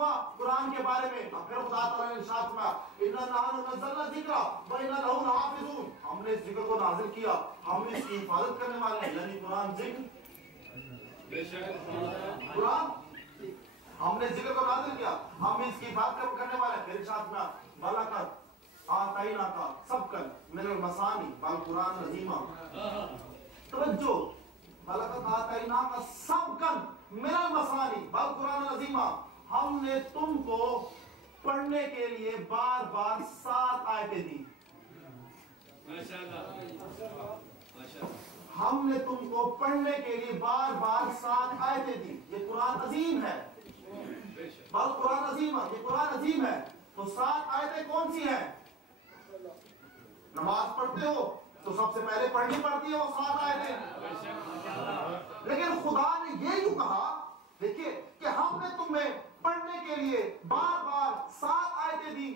हुआ कुरान के बारे में। अब फिर खुदा ताला ने इरशाद फरमाया, इन्ना नहनु नज़्ज़लना ज़िक्रा व इन्ना लहु लहाफ़िज़ून, हमने इस जिक्र को नाज़िल किया, हम इसकी हिफाजत करने वाले हैं। यानी कुरान जिक्र, कुरान हमने जिक्र को नाज़िल किया, हम इसकी हिफाजत करने वाले हैं। फिर इरशाद फरमाया, वलक़द आतैना का सबकन मिनल मसानी वल कुरान अज़ीमा। तवज्जो, वलक़द आतैना का सबकन मिनल मसानी वल कुरान अज़ीमा, हमने तुमको पढ़ने के लिए बार बार 7 आयतें दी। हमने तुमको पढ़ने के लिए बार बार 7 आयतें दी। ये कुरान अजीम है, बल कुरान अजीम, ये कुरान अजीम है। तो 7 आयतें कौन सी हैं? नमाज पढ़ते हो तो सबसे पहले पढ़नी पड़ती है वो 7 आयतें। लेकिन खुदा ने ये यूं कहा, देखिए, कि हमने तुम्हें पढ़ने के लिए बार बार 7 आयतें दी।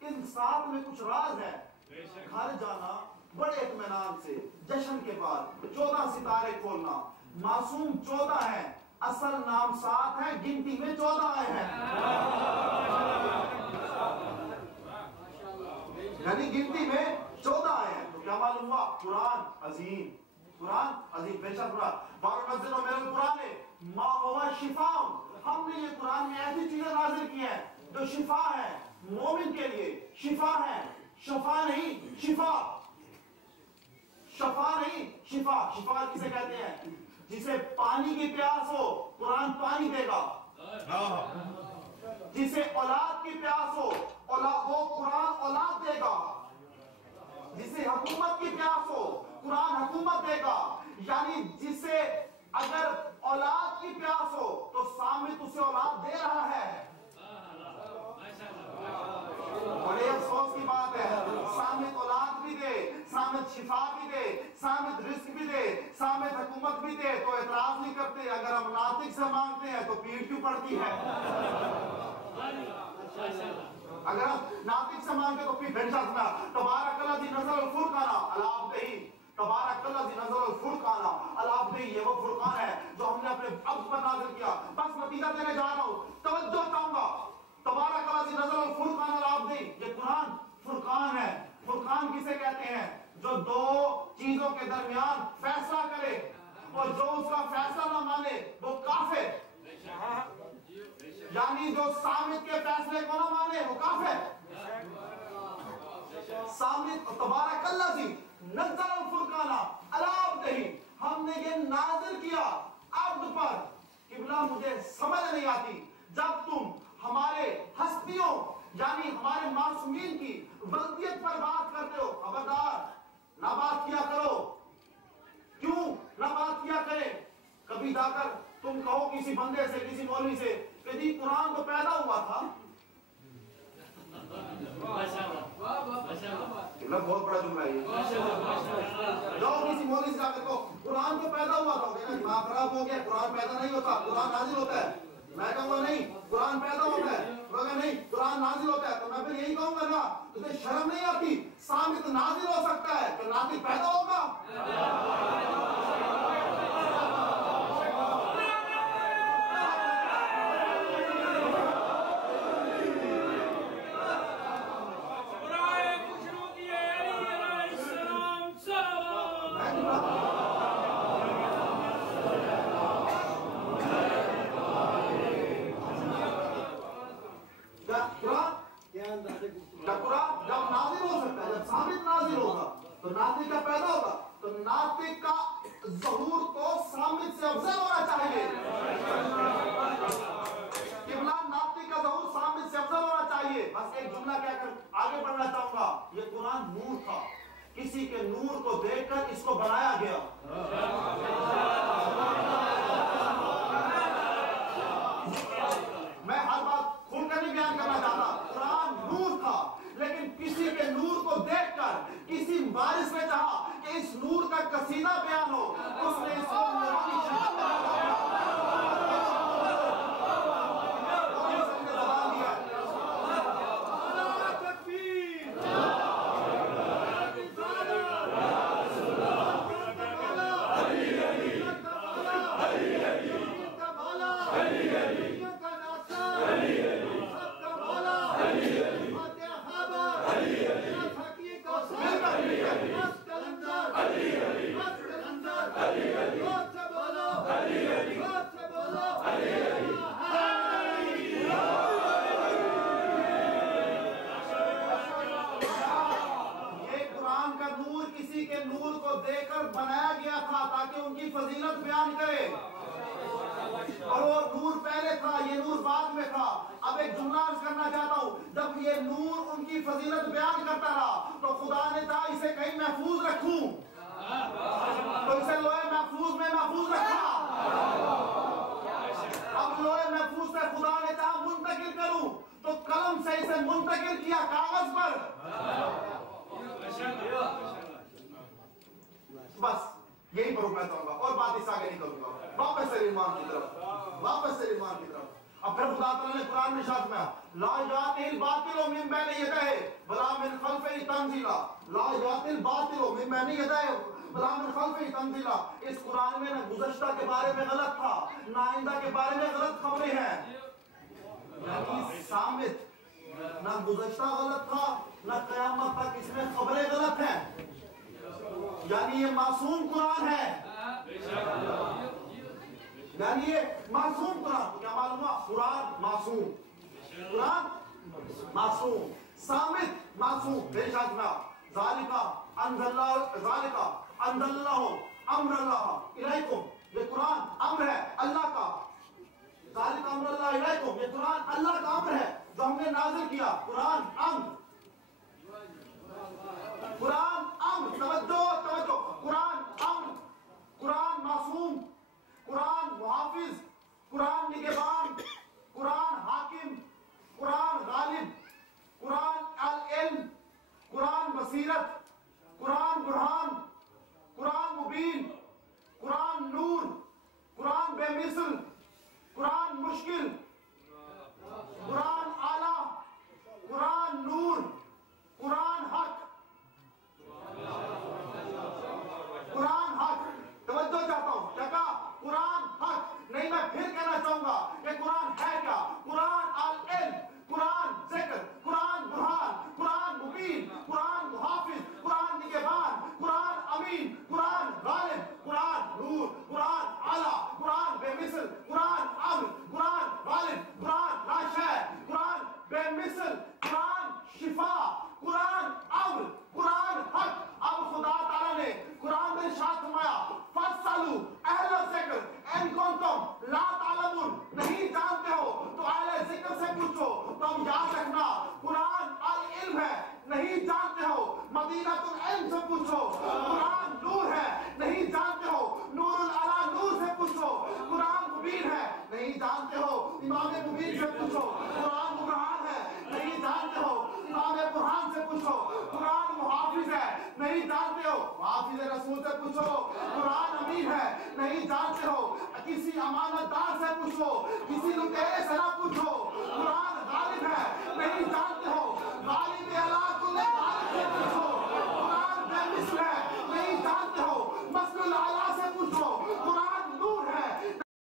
इन 7 में कुछ राज है। घर जाना बड़े इत्मीनान से, जश्न के बाद 14 सितारे खोलना। मासूम 14 है, असल नाम 7 है, गिनती में 14 आए हैं। यानी गिनती में 14 आए हैं। तो क्या मालूम हुआ? कुरान अजीम, कुरान अजीम, बेशक कुरान मा हुवा शिफा। हमने ये कुरान में ऐसी चीजें नाज़िल की हैं जो शिफा है, मोमिन के लिए शिफा है। शफा नहीं, शिफा, शफा नहीं, शिफा। शिफा किसे कहते हैं? जिसे पानी की प्यास हो, कुरान पानी देगा। जिसे औलाद की प्यास हो, वो कुरान औलाद देगा। जिसे हुकूमत की प्यास हो, कुरान हुकूमत देगा। यानी जिसे अगर औलाद की प्यास हो तो सामित उसे औलाद दे रहा है। बड़े अफसोस की बात है, सामित औलाद भी दे, सामित शिफा भी दे, सामित रिस्क भी दे, सामित हुकूमत भी दे, तो एतराज नहीं करते। अगर हम नातिक से मांगते हैं तो पीठ क्यों पड़ती है? अगर हम नातिक से मांगते तो पीठ बेंचासना। तबारकल्लज़ी नज़्ज़ल फुरक़ाना अला अब्दिही, तबारकल्लज़ी नज़्ज़ल फुरक़ाना अला अब्दिही, ये वो फुरकान है जो हमने अपने अब्द पर नाज़िल किया। बस नतीजा देने जा रहा हूं, तवज्जो चाहूंगा। तबारकल्लज़ी नज़्ज़ल फुरक़ाना अला अब्दिही, ये कुरान फुरकान है। फुरकान किसे कहते हैं? जो 2 चीजों के दरमियान फैसला करे, और जो उसका फैसला ना माने वो काफिर। यानी जो सामित के फैसले को ना माने वो काफिर। सामित, तबारकल्लज़ी नज़्ज़ल फुरक़ाना अला अब्दिही, हमने ये नाज़िल किया अब्द पर। किबला मुझे समझ नहीं आती जब तुम हमारे हस्तियों यानी हमारे मासूमीन की वल्दियत पर बात करते हो। खबरदार, ना बात किया करो। क्यों ना बात किया करें? कभी जाकर तुम कहो किसी बंदे से, किसी मौलवी से, कि जी कुरान तो पैदा हुआ था। बहुत बड़ा जुमला है। जाओ किसी मौलवी से जाकर कहो कुरान तो पैदा हुआ था, कहना दिमाग खराब हो गया, कुरान पैदा नहीं होता, कुरान नाजिल होता है। मैं कहूँगा नहीं, कुरान पैदा होता है। नहीं, कुरान नाजिल होता है। तो मैं फिर यही कहूंगा ना, तुझे शर्म नहीं आती? सामित नाजिल हो सकता है, तो नातिक पैदा होगा। कुरान जब नाजिल हो सकता है, जब साबित नाजिल होगा तो नातिक का पैदा होगा। तो नातिक का ज़हूर तो साबित से अफजल होना चाहिए। किबला नातिक का ज़हूर साबित से अफजल होना चाहिए। बस एक जुमला कहकर आगे बढ़ना चाहूंगा। ये कुरान नूर था, किसी के नूर को देखकर इसको बनाया गया। मैं हर बात खुलकर नहीं बयान करना चाहता। कुरान नूर था, लेकिन किसी के नूर को देखकर किसी वारिस ने चाहा कि इस नूर का कसीदा बयान हो, उसने इसको नूरानी शक्ल में Ali देकर बनाया गया था ताकि उनकी फजीलत बयान करे, और वो नूर पहले था, ये नूर बाद में था। अब एक जुमला अर्ज करना चाहता हूं, जब ये नूर उनकी फजीलत बयान करता रहा तो खुदा ने कहा इसे कहीं महफूज रखूं, तो इसे लोहे महफूज में महफूज रखा। अब लोहे महफूज से खुदा ने कहा मुंतकिल करूं, तो कलम से इसे मुंतकिल किया कागज पर। बस यही पर रुकना चाहूंगा और बात इस आगे नहीं करूंगा। वापस से ईमान की तरफ, वापस से ईमान की तरफ। अब फिर खुदा ताला ने कुरान में इरशाद किया, ला यातिल बातिल मिन बैन यदैहि वला मिन खल्फिही तंजीला, ला यातिल बातिल मिन बैन यदैहि वला मिन खल्फिही तंजीला। इस कुरान में न गुज़श्ता के बारे में गलत था, न आइंदा के बारे में गलत खबरें हैं। यानी सामित, न गुज़श्ता गलत था, न क़यामत तक इसमें खबरें गलत हैं। यानी ये मासूम कुरान है, यानी ये मासूम कुरान। तो क्या मालूम हुआ? कुरान मासूम, कुरान मासूम, सामित मासूम। बेशक ना ज़ालिका अंज़लनाहु अम्रल्लाह इलैकुम, ये कुरान अम्र है अल्लाह का। ज़ालिका अम्रल्लाह इलैकुम, ये कुरान अल्लाह का अम्र है जो हमने नाज़िल किया। कुरान अम्र, कुरान अम्र, तवज्जो तवज्जो, कुरान अम्र, कुरान मासूम, कुरान मुहाफिज, कुरान निगहबान, कुरान हाकिम, कुरान गालिब, कुरान अल इल्म, कुरान बसीरत, कुरान बुरहान, कुरान मुबीन, कुरान नूर, कुरान बेमिसल, कुरान मुश्किल, कुरान आला, कुरान नूर, कुरान हक, कुरान हक। तवज्जो चाहता हूं, क्या कहा? कुरान हक। नहीं, मैं फिर कहना चाहूंगा कि कुरान है क्या? कुरान अल इल्म, कुरान जिक्र, कुरान बुरहान, कुरान मुबीन, कुरान मुहाफिज, कुरान निगहबान, कुरान अमीन, कुरान गालिब, कुरान नूर, कुरान आला, कुरान बेमिसल, कुरान अम्र, कुरान गालिब, कुरान लाशै, कुरान बेमिसल, कुरान शिफा, कुरान अम्र, कुरान हक। अब खुदा ताला ने कुरान में इरशाद फरमाया, फस्सलू अहले ज़िक्र इन कुंतुम ला तालमून, नहीं जानते हो तो अहले ज़िक्र से पूछो। तो हम याद रखना, कुरान अल इल्म है, नहीं जानते हो मदीनतुल इल्म से पूछो। कुरान नूर है, नहीं जानते हो नूरुल अला नूर से पूछो। कुरान मुबीन है, नहीं जानते हो इमाम मुबीन से पूछो। कुरान बुरहान है, नहीं जानते हो इमाम बुरहान से पूछो। कुरान मुहाफिज है, नहीं जानते हो हाफिज रसूल से पूछो। कुरान अमीन है, नहीं जानते हो किसी अमानतदार से पूछो, किसी लुटेरे से ना